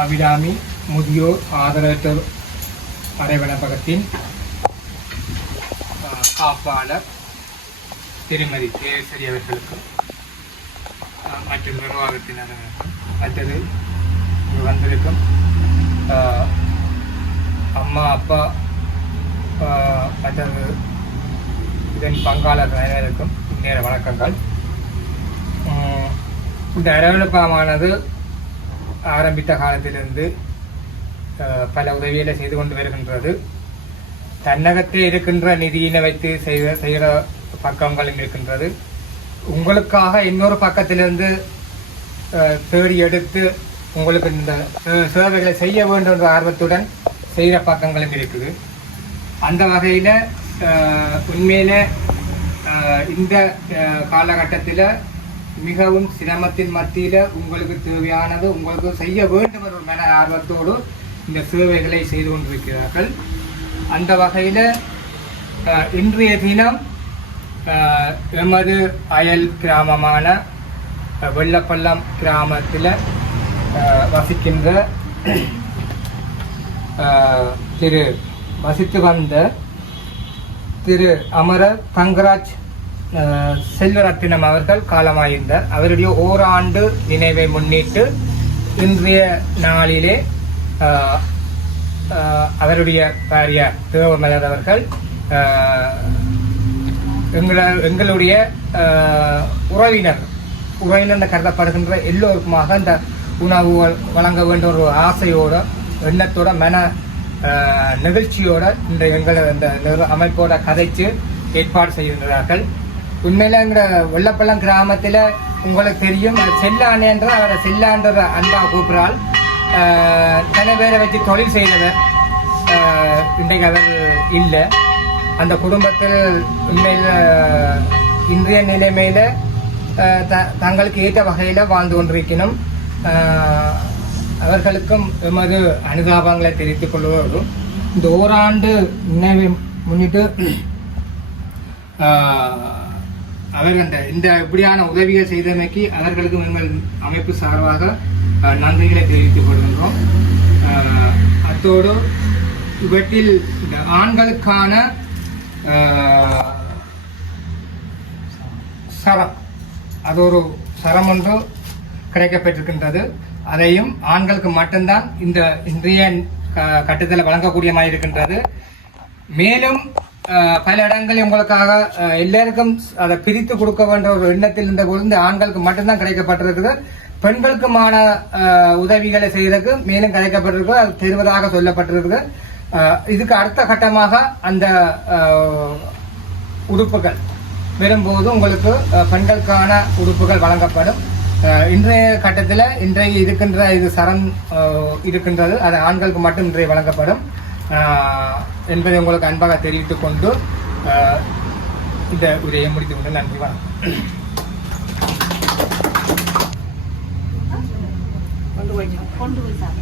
அபிராமி முதியோர் ஆதரவற்றோர் மறைவனப்பகத்தின் காப்பாளர் திருமதி தேசரி அவர்களுக்கும் மற்றும் நிர்வாகத்தினருக்கும் மற்றது வந்திருக்கும் அம்மா அப்பா மற்றது இதன் பங்காளர் அனைவருக்கும் நேர வணக்கங்கள். இந்த அரவணைப்பானது ஆரம்பித்த காலத்திலிருந்து பல உதவிகளை செய்து கொண்டு வருகின்றது. தன்னகத்தில் இருக்கின்ற நிதியினை வைத்து செய்கிற பக்கங்களும் இருக்கின்றது. உங்களுக்காக இன்னொரு பக்கத்திலிருந்து தேடி எடுத்து உங்களுக்கு இந்த சேவைகளை செய்ய வேண்டும் என்ற ஆர்வத்துடன் செய்கிற பக்கங்களும் இருக்குது. அந்த வகையில் உண்மையில இந்த காலகட்டத்தில் மிகவும் சிரமத்தின் மத்தியில் உங்களுக்கு தேவையானது உங்களுக்கு செய்ய வேண்டும் என்ற மன ஆர்வத்தோடு இந்த சேவைகளை செய்து கொண்டிருக்கிறார்கள். அந்த வகையில் இன்றைய தினம் எமது அயல் கிராமமான வெள்ளப்பள்ளம் கிராமத்தில் வசிக்கின்ற வசித்து வந்த திரு அமரர் தங்கராஜ் செல்வரத்தினம் அவர்கள் காலமாயிருந்தார். அவருடைய ஓராண்டு நினைவை முன்னிட்டு இன்றைய நாளிலே அவருடைய பாரியார் தேவமலர் அவர்கள் எங்களுடைய உறவினர் கருதப்படுகின்ற எல்லோருக்குமாக இந்த உணவு வழங்க வேண்டிய ஒரு ஆசையோட எண்ணத்தோட மன நிகழ்ச்சியோட இந்த எங்களை இந்த அமைப்போட கதைச்சு ஏற்பாடு செய்கின்றார்கள். உண்மையில எங்க வெள்ளப்பள்ளம் கிராமத்தில் உங்களுக்கு தெரியும் செல்லாண்டன்ற அவரை செல்லாண்ட அன்பா கூப்பிடால் சில பேரை வச்சு தொழில் செய்தவர் இன்றைக்கு அவர் இல்லை. அந்த குடும்பத்தில் உண்மையில் இன்றைய நிலைமையில தங்களுக்கு ஏற்ற வகையில் வாழ்ந்து கொண்டிருக்கணும். அவர்களுக்கும் எமது அனுதாபங்களை தெரிவித்துக் கொள்வதோடு இந்த ஓராண்டு நினைவை முன்னிட்டு அவர்கள் இந்த இப்படியான உதவிகள் செய்தமைக்கு அவர்களுக்கும் எங்கள் அமைப்பு சார்பாக நன்றிகளை தெரிவித்துக் கொள்கின்றோம். அத்தோடு இவற்றில் இந்த ஆண்களுக்கான சரம் அது ஒரு சரம் ஒன்று கிடைக்கப்பட்டிருக்கின்றது. அதையும் ஆண்களுக்கு மட்டும்தான் இந்த இன்றைய கட்டுதலை வழங்கக்கூடியமாக இருக்கின்றது. மேலும் பல இடங்களில் உங்களுக்காக எல்லாருக்கும் அதை பிரித்து கொடுக்க வேண்டிய ஒரு எண்ணத்தில் இருந்த போது இந்த ஆண்களுக்கு மட்டும்தான் கிடைக்கப்பட்டிருக்குது. பெண்களுக்குமான உதவிகளை செய்வதற்கு மேலும் கிடைக்கப்பட்டிருக்கு, அது தெரிவதாக சொல்லப்பட்டிருக்குது. இதுக்கு அடுத்த கட்டமாக அந்த உடுப்புகள் வரும்போது உங்களுக்கு பெண்களுக்கான உடுப்புகள் வழங்கப்படும். இன்றைய கட்டத்தில் இன்றைய இருக்கின்ற இது சரம் இருக்கின்றது, அது ஆண்களுக்கு மட்டும் இன்றைய வழங்கப்படும் என்பதை உங்களுக்கு அன்பாக தெரிவித்துக் கொண்டு இந்த உரையை முடித்துக் கொண்டு நன்றி வணக்கம். கொண்டு போய் சார்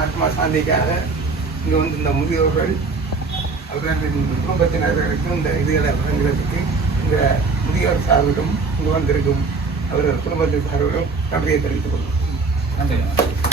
ஆத்மா சாந்திக்காக இங்கே வந்து இந்த முதியோர்கள் அவர்களின் குடும்பத்தினர்களுக்கும் இந்த இதுகளை வழங்குவதற்கு இந்த முதியோர் சார்பிலும் இங்கு வந்திருக்கும் அவர்கள் குடும்பத்திற்கு நன்றியை தெரிவித்துக் கொள்கிறேன். நன்றி.